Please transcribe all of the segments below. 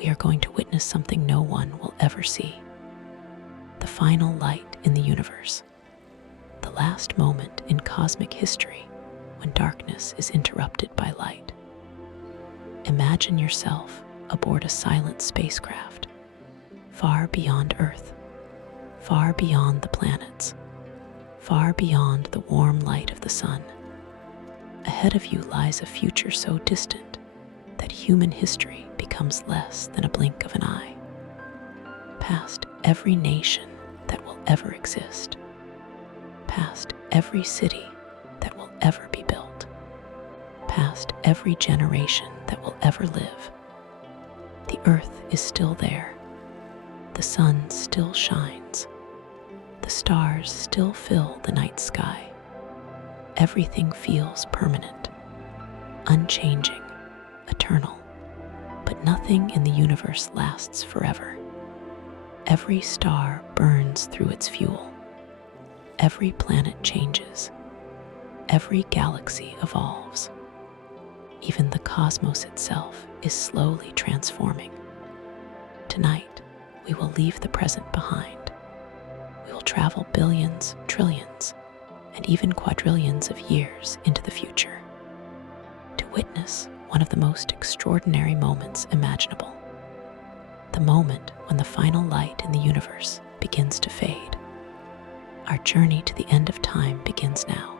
we are going to witness something no one will ever see. The final light in the universe. The last moment in cosmic history when darkness is interrupted by light. Imagine yourself aboard a silent spacecraft, far beyond Earth, far beyond the planets, far beyond the warm light of the sun. Ahead of you lies a future so distant that human history becomes less than a blink of an eye. Past every nation that will ever exist, past every city that will ever be built, past every generation that will ever live, the Earth is still there. The sun still shines. The stars still fill the night sky. Everything feels permanent, unchanging, eternal. But nothing in the universe lasts forever. Every star burns through its fuel. Every planet changes. Every galaxy evolves. Even the cosmos itself is slowly transforming. Tonight, we will leave the present behind. We will travel billions, trillions, and even quadrillions of years into the future to witness one of the most extraordinary moments imaginable. The moment when the final light in the universe begins to fade. Our journey to the end of time begins now.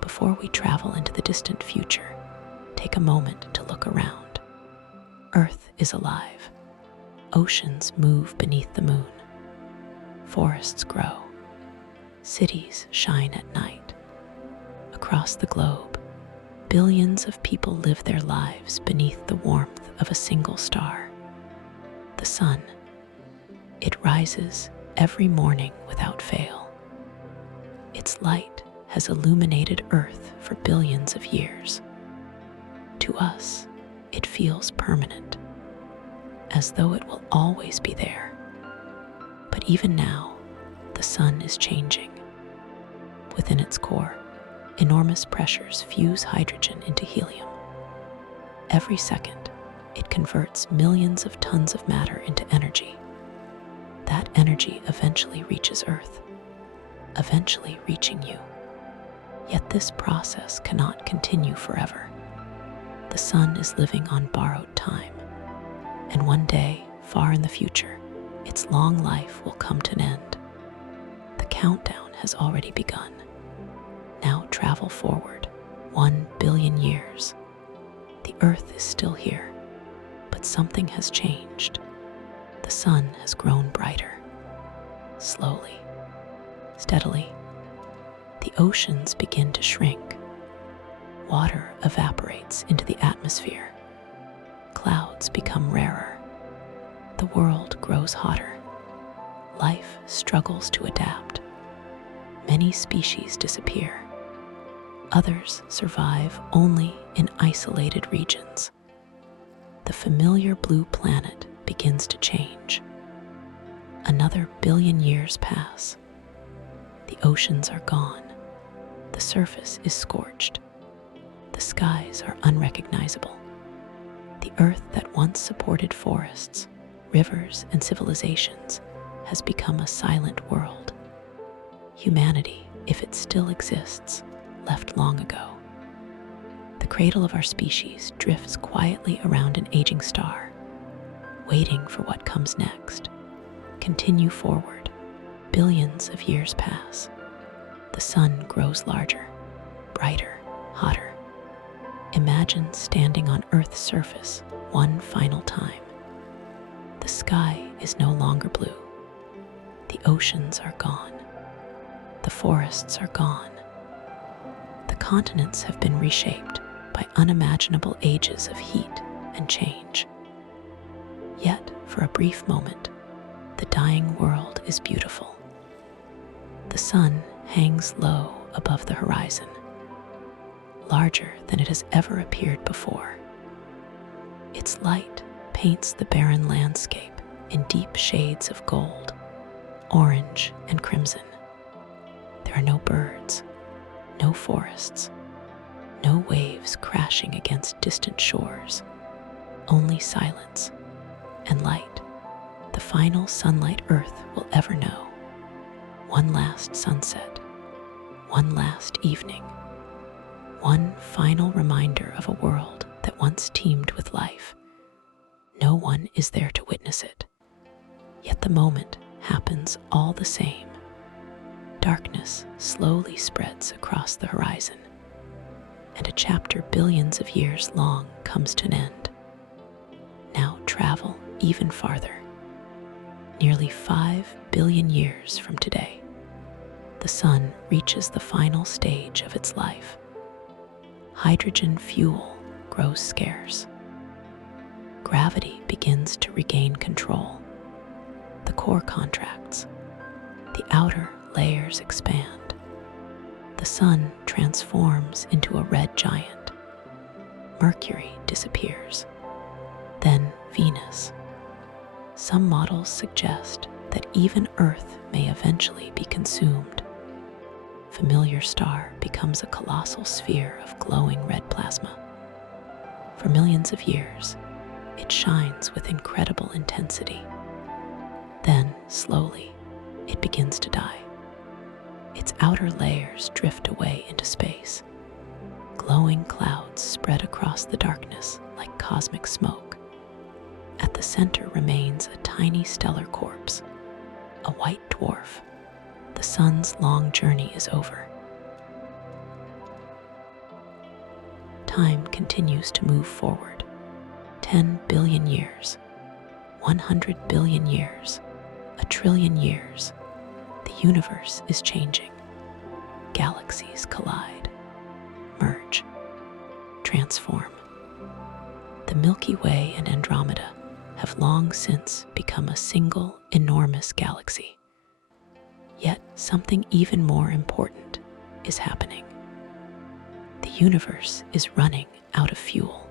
Before we travel into the distant future, take a moment to look around. Earth is alive. Oceans move beneath the moon. Forests grow. Cities shine at night. Across the globe, billions of people live their lives beneath the warmth of a single star. The sun. It rises every morning without fail. Its light has illuminated Earth for billions of years. To us, it feels permanent, as though it will always be there. But even now, the sun is changing. Within its core, enormous pressures fuse hydrogen into helium. Every second, it converts millions of tons of matter into energy. That energy eventually reaches Earth, eventually reaching you. Yet this process cannot continue forever. The sun is living on borrowed time, and one day, far in the future, its long life will come to an end. The countdown has already begun. Now travel forward 1 billion years. The Earth is still here, but something has changed. The sun has grown brighter. Slowly, steadily, the oceans begin to shrink. Water evaporates into the atmosphere. Clouds become rarer. The world grows hotter. Life struggles to adapt. Many species disappear. Others survive only in isolated regions. The familiar blue planet begins to change. Another billion years pass. The oceans are gone. The surface is scorched. The skies are unrecognizable. The Earth that once supported forests, rivers, and civilizations has become a silent world. Humanity, if it still exists, left long ago. The cradle of our species drifts quietly around an aging star, waiting for what comes next. Continue forward. Billions of years pass. The sun grows larger, brighter, hotter. Imagine standing on Earth's surface one final time. The sky is no longer blue. The oceans are gone. The forests are gone. The continents have been reshaped by unimaginable ages of heat and change. Yet, for a brief moment, the dying world is beautiful. The sun hangs low above the horizon, larger than it has ever appeared before. Its light paints the barren landscape in deep shades of gold, orange, and crimson. There are no birds, no forests, no waves crashing against distant shores, only silence, and light, the final sunlight Earth will ever know. One last sunset, one last evening, one final reminder of a world that once teemed with life. No one is there to witness it, yet the moment happens all the same. Darkness slowly spreads across the horizon, and a chapter billions of years long comes to an end. Now travel even farther. Nearly 5 billion years from today, the sun reaches the final stage of its life. Hydrogen fuel grows scarce. Gravity begins to regain control. The core contracts. The outer layers expand. The sun transforms into a red giant. Mercury disappears. Then Venus. Some models suggest that even Earth may eventually be consumed. Familiar star becomes a colossal sphere of glowing red plasma. For millions of years, it shines with incredible intensity. Then, slowly, it begins to die. Its outer layers drift away into space. Glowing clouds spread across the darkness like cosmic smoke. At the center remains a tiny stellar corpse, a white dwarf. The sun's long journey is over. Time continues to move forward. 10 billion years, 100 billion years, a trillion years. The universe is changing. Galaxies collide, merge, transform. The Milky Way and Andromeda have long since become a single enormous galaxy. Yet something even more important is happening. The universe is running out of fuel.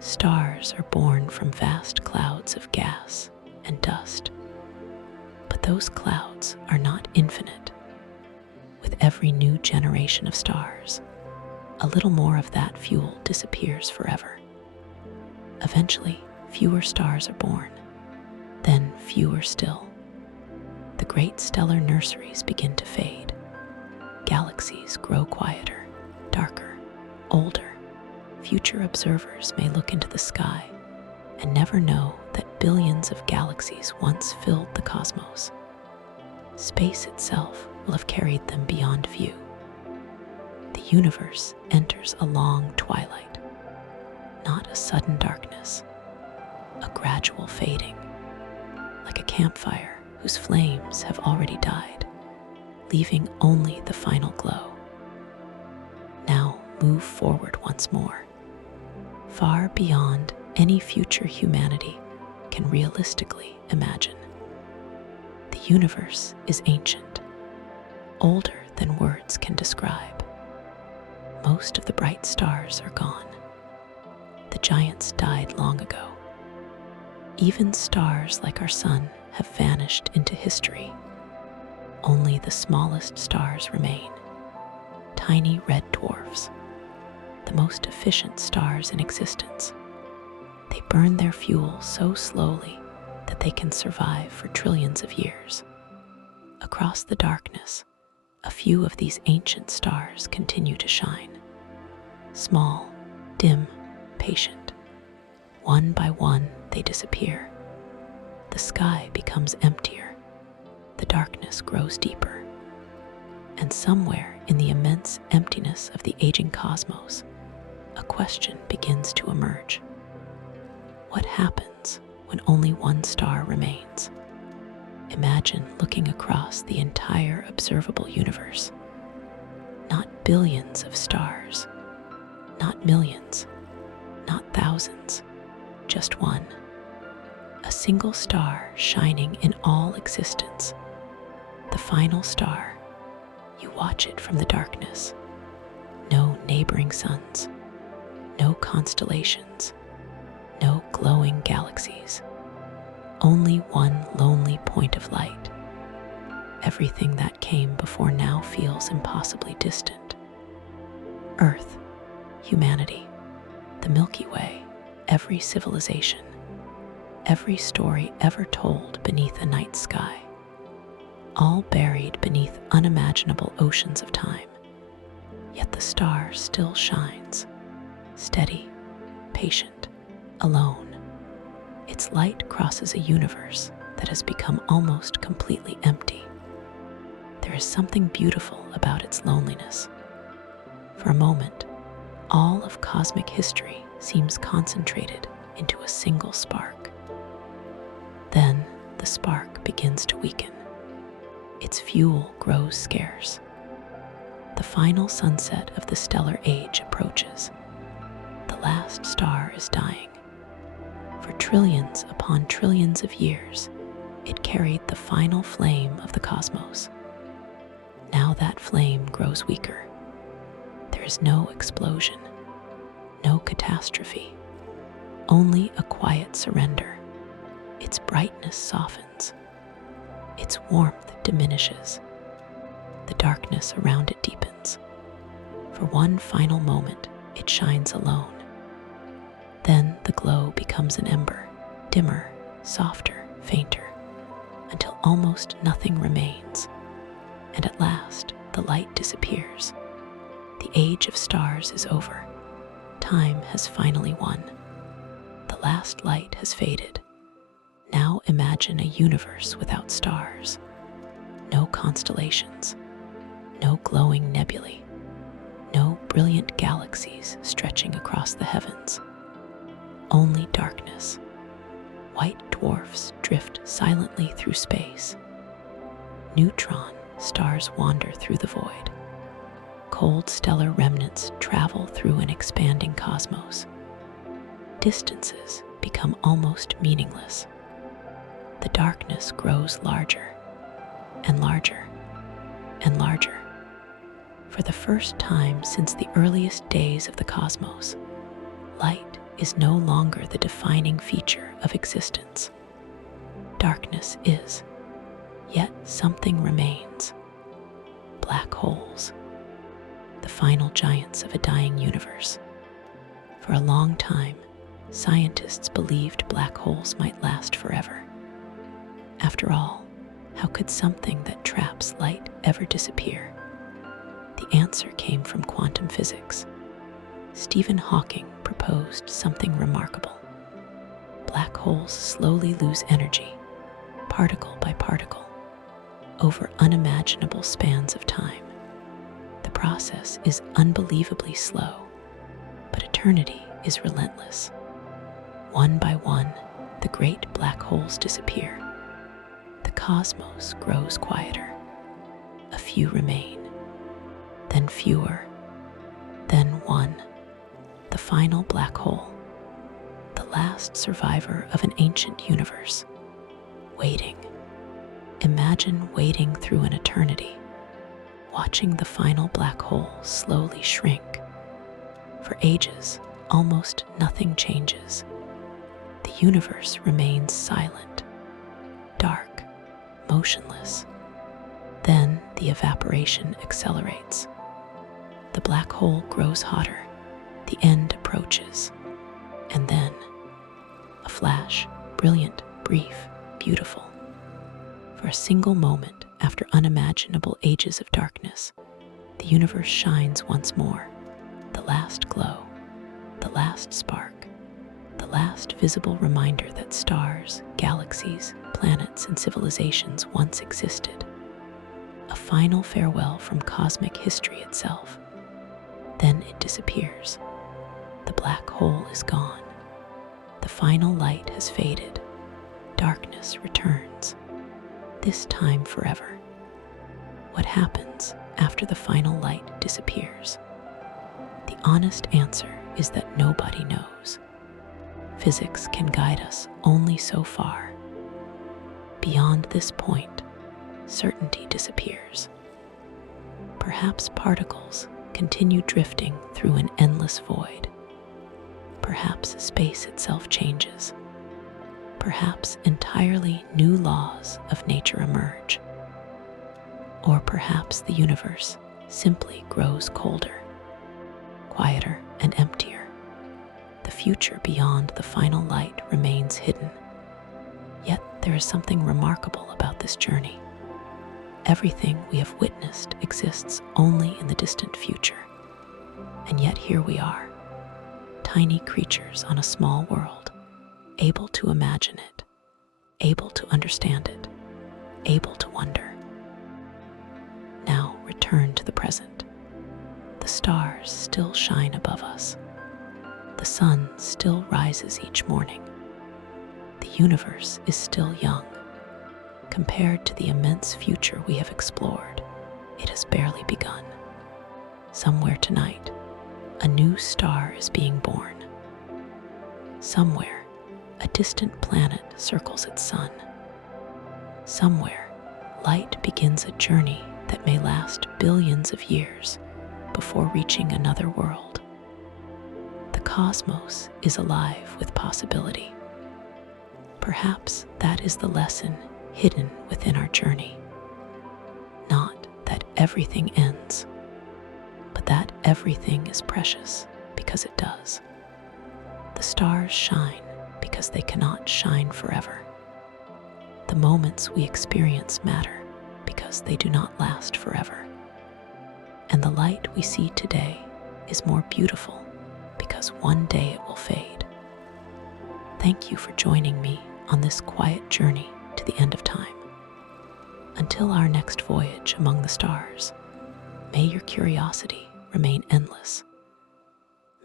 Stars are born from vast clouds of gas and dust. But those clouds are not infinite. With every new generation of stars, a little more of that fuel disappears forever. Eventually, fewer stars are born, then fewer still. The great stellar nurseries begin to fade. Galaxies grow quieter, darker, older. Future observers may look into the sky and never know that billions of galaxies once filled the cosmos. Space itself will have carried them beyond view. The universe enters a long twilight, not a sudden darkness, a gradual fading, like a campfire whose flames have already died, leaving only the final glow. Now move forward once more, far beyond any future humanity can realistically imagine. The universe is ancient, older than words can describe. Most of the bright stars are gone. The giants died long ago. Even stars like our sun have vanished into history. Only the smallest stars remain, tiny red dwarfs, the most efficient stars in existence. They burn their fuel so slowly that they can survive for trillions of years. Across the darkness, a few of these ancient stars continue to shine. Small, dim, patient. One by one, they disappear. The sky becomes emptier. The darkness grows deeper. And somewhere in the immense emptiness of the aging cosmos, a question begins to emerge. What happens when only one star remains? Imagine looking across the entire observable universe. Not billions of stars, not millions, not thousands, just one. A single star shining in all existence. The final star. You watch it from the darkness. No neighboring suns, no constellations, no glowing galaxies. Only one lonely point of light. Everything that came before now feels impossibly distant. Earth, humanity, the Milky Way, every civilization. every story ever told beneath a night sky, all buried beneath unimaginable oceans of time. Yet the star still shines, steady, patient, alone. Its light crosses a universe that has become almost completely empty. There is something beautiful about its loneliness. For a moment, all of cosmic history seems concentrated into a single spark. Then the spark begins to weaken. Its fuel grows scarce. The final sunset of the stellar age approaches. The last star is dying. For trillions upon trillions of years, it carried the final flame of the cosmos. Now that flame grows weaker. There is no explosion, no catastrophe, only a quiet surrender. Its brightness softens. Its warmth diminishes. The darkness around it deepens. For one final moment, it shines alone. Then the glow becomes an ember, dimmer, softer, fainter, until almost nothing remains. And at last, the light disappears. The age of stars is over. Time has finally won. The last light has faded. Now imagine a universe without stars. No constellations. No glowing nebulae. No brilliant galaxies stretching across the heavens. Only darkness. White dwarfs drift silently through space. Neutron stars wander through the void. Cold stellar remnants travel through an expanding cosmos. Distances become almost meaningless. The darkness grows larger and larger and larger. For the first time since the earliest days of the cosmos, light is no longer the defining feature of existence. Darkness is, yet something remains. Black holes, the final giants of a dying universe. For a long time, scientists believed black holes might last forever. After all, how could something that traps light ever disappear? The answer came from quantum physics. Stephen Hawking proposed something remarkable. Black holes slowly lose energy, particle by particle, over unimaginable spans of time. The process is unbelievably slow, but eternity is relentless. One by one, the great black holes disappear. The cosmos grows quieter. A few remain, then fewer, then one. The final black hole, the last survivor of an ancient universe, waiting. Imagine waiting through an eternity, watching the final black hole slowly shrink. For ages, almost nothing changes. The universe remains silent, dark, motionless. Then the evaporation accelerates. The black hole grows hotter. The end approaches. And then, a flash, brilliant, brief, beautiful. For a single moment, after unimaginable ages of darkness, the universe shines once more. The last glow, the last spark, the last visible reminder that stars, galaxies, planets, and civilizations once existed. A final farewell from cosmic history itself. Then it disappears. The black hole is gone. The final light has faded. Darkness returns. This time forever. What happens after the final light disappears? The honest answer is that nobody knows. Physics can guide us only so far. Beyond this point, certainty disappears. Perhaps particles continue drifting through an endless void. Perhaps space itself changes. Perhaps entirely new laws of nature emerge. Or perhaps the universe simply grows colder, quieter, and emptier. The future beyond the final light remains hidden, there is something remarkable about this journey. Everything we have witnessed exists only in the distant future, and yet here we are, tiny creatures on a small world, able to imagine it, able to understand it, able to wonder. Now return to the present. The stars still shine above us. The sun still rises each morning. The universe is still young. Compared to the immense future we have explored, it has barely begun. Somewhere tonight, a new star is being born. Somewhere, a distant planet circles its sun. Somewhere, light begins a journey that may last billions of years before reaching another world. The cosmos is alive with possibility. Perhaps that is the lesson hidden within our journey. Not that everything ends, but that everything is precious because it does. The stars shine because they cannot shine forever. The moments we experience matter because they do not last forever. And the light we see today is more beautiful because one day it will fade. Thank you for joining me on this quiet journey to the end of time. Until our next voyage among the stars, may your curiosity remain endless.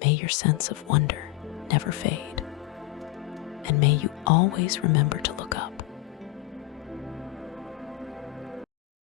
May your sense of wonder never fade. And may you always remember to look up